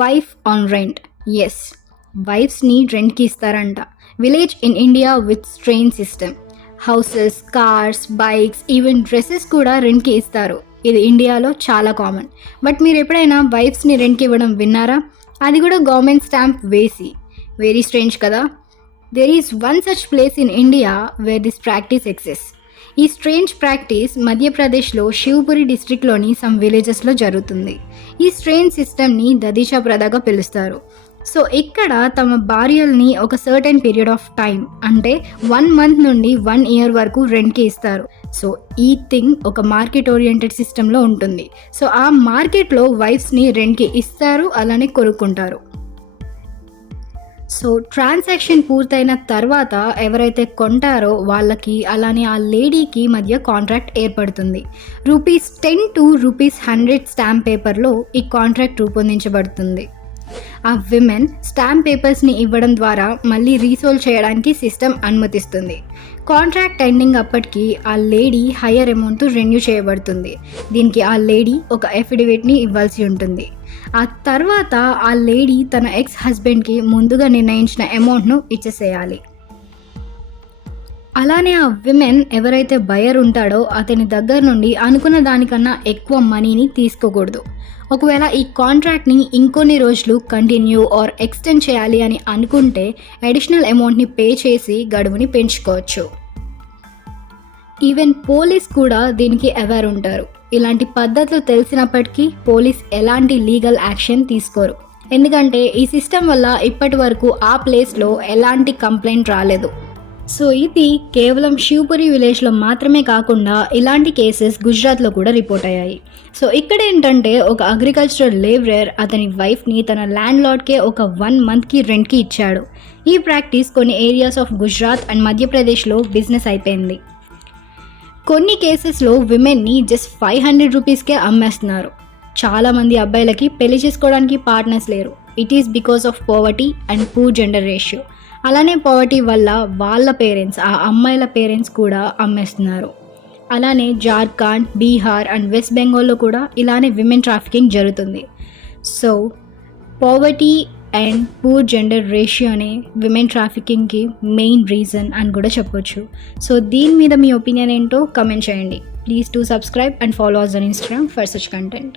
Wife on rent. Yes, వైఫ్స్ని రెంట్కి ఇస్తారంట. Village in India with train system. Houses, cars, bikes, even dresses కూడా రెంట్కి ఇస్తారు. ఇది ఇండియాలో చాలా కామన్. బట్ మీరు ఎప్పుడైనా వైఫ్స్ని రెంట్కి ఇవ్వడం విన్నారా? అది కూడా గవర్నమెంట్ స్టాంప్ వేసి. వెరీ స్ట్రేంజ్ కదా. There is one such place in India where this practice exist. ఈ స్ట్రేంజ్ ప్రాక్టీస్ మధ్యప్రదేశ్లో శివపురి డిస్ట్రిక్ట్లోని సమ్ విలేజెస్లో జరుగుతుంది. ఈ స్ట్రేంజ్ సిస్టమ్ని దదీచా ప్రథాగా పిలుస్తారు. సో ఇక్కడ తమ భార్యల్ని ఒక సర్టెన్ పీరియడ్ ఆఫ్ టైం, అంటే 1 month నుండి 1 year వరకు రెంట్కి ఇస్తారు. సో ఈ థింగ్ ఒక మార్కెట్ ఓరియంటెడ్ సిస్టంలో ఉంటుంది. సో ఆ మార్కెట్లో వైఫ్స్ని రెంట్కి ఇస్తారు, అలానే కొనుక్కుంటారు. సో ట్రాన్సాక్షన్ పూర్తయిన తర్వాత ఎవరైతే కొంటారో వాళ్ళకి అలానే ఆ లేడీకి మధ్య కాంట్రాక్ట్ ఏర్పడుతుంది. ₹10 to ₹100 స్టాంప్ పేపర్లో ఈ కాంట్రాక్ట్ రూపొందించబడుతుంది. ఆ విమెన్ స్టాంప్ పేపర్స్ని ఇవ్వడం ద్వారా మళ్ళీ రీసోల్ చేయడానికి సిస్టమ్ అనుమతిస్తుంది. కాంట్రాక్ట్ ఎండింగ్ అప్పటికి ఆ లేడీ హయ్యర్ అమౌంట్ రెన్యూ చేయబడుతుంది. దీనికి ఆ లేడీ ఒక ఎఫిడవిట్ని ఇవ్వాల్సి ఉంటుంది. ఆ తర్వాత ఆ లేడీ తన ఎక్స్ హస్బెండ్కి ముందుగా నిర్ణయించిన అమౌంట్ను ఇచ్చేసేయాలి. అలానే ఆ విమెన్ ఎవరైతే బయర్ ఉంటాడో అతని దగ్గర నుండి అనుకున్న దానికన్నా ఎక్కువ మనీని తీసుకోకూడదు. ఒకవేళ ఈ కాంట్రాక్ట్ని ఇంకొన్ని రోజులు కంటిన్యూ ఆర్ ఎక్స్టెండ్ చేయాలి అని అనుకుంటే అడిషనల్ అమౌంట్ని పే చేసి గడువుని పెంచుకోవచ్చు. ఈవెన్ పోలీస్ కూడా దీనికి అవేర్ ఉంటారు. ఇలాంటి పద్ధతులు తెలిసినప్పటికీ పోలీస్ ఎలాంటి లీగల్ యాక్షన్ తీసుకోరు. ఎందుకంటే ఈ సిస్టమ్ వల్ల ఇప్పటి వరకు ఆ ప్లేస్లో ఎలాంటి కంప్లైంట్ రాలేదు. సో ఇది కేవలం శివపురి విలేజ్లో మాత్రమే కాకుండా ఇలాంటి కేసెస్ గుజరాత్లో కూడా రిపోర్ట్ అయ్యాయి. సో ఇక్కడ ఏంటంటే ఒక అగ్రికల్చరల్ లేబరర్ అతని వైఫ్ని తన ల్యాండ్ లార్డ్కే ఒక 1 monthకి రెంట్కి ఇచ్చాడు. ఈ ప్రాక్టీస్ కొన్ని ఏరియాస్ ఆఫ్ గుజరాత్ అండ్ మధ్యప్రదేశ్లో బిజినెస్ అయిపోయింది. కొన్ని కేసెస్లో విమెన్ని జస్ట్ ₹500కే అమ్మేస్తున్నారు. చాలామంది అబ్బాయిలకి పెళ్లి చేసుకోవడానికి పార్ట్నర్స్ లేరు. It is because of poverty and poor gender ratio. అలానే పావర్టీ వల్ల వాళ్ళ పేరెంట్స్, ఆ అమ్మాయిల పేరెంట్స్ కూడా అమ్మేస్తున్నారు. అలానే జార్ఖండ్, బీహార్ అండ్ వెస్ట్ బెంగాల్లో కూడా ఇలానే విమెన్ ట్రాఫికింగ్ జరుగుతుంది. So poverty and poor gender రేషియోనే విమెన్ ట్రాఫికింగ్కి మెయిన్ రీజన్ అని కూడా చెప్పొచ్చు. సో దీని మీద మీ ఒపీనియన్ ఏంటో కమెంట్ చేయండి. Please do subscribe and follow us on Instagram for such content.